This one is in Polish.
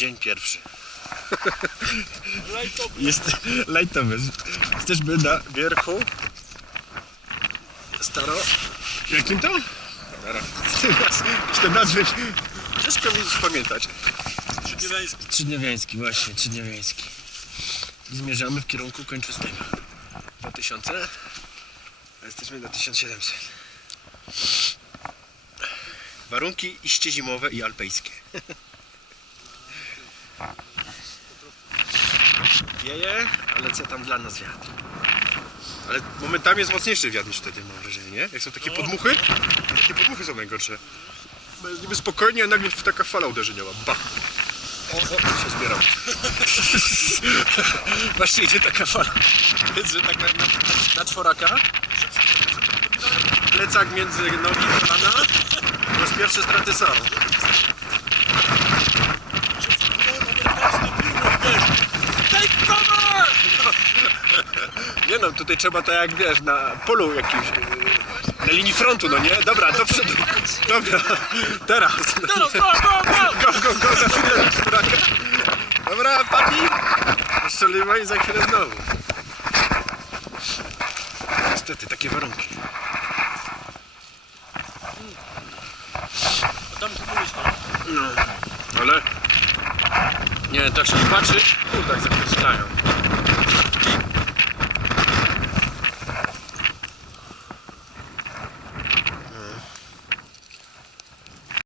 Dzień pierwszy. Jest lajtowy. Jesteśmy na wierchu. Staro. Jakim to? Staro. Te nazwy ciężko mi spamiętać. Średniowiejski. Trzydniewiański, właśnie, Trzydniewiański. I zmierzamy w kierunku kończystego. 2000, a jesteśmy na 1700. Warunki iście zimowe i alpejskie. Wieje, ale co tam dla nas wiatr? Ale momentami jest mocniejszy wiatr niż wtedy, mam wrażenie, nie? Jak są takie podmuchy, takie podmuchy są najgorsze. Bo jest niby spokojnie, a nagle taka fala uderzeniowa. Ba! O, o, się zbieram. Właśnie idzie taka fala. Więc, że tak na, na, na czworaka. Plecak między nogi i kolana. Już pierwsze straty są. No, tutaj trzeba tak jak wiesz, na polu jakimś. yy, Na linii frontu, no nie? Dobra, do przodu. Dobra, teraz. No, go, go, go! Go, go, za chwilę. Dobra, papi. Strzelimy i za chwilę znowu. Niestety, takie warunki. No. No, ale... Nie, tak się patrzy, kurde, jak.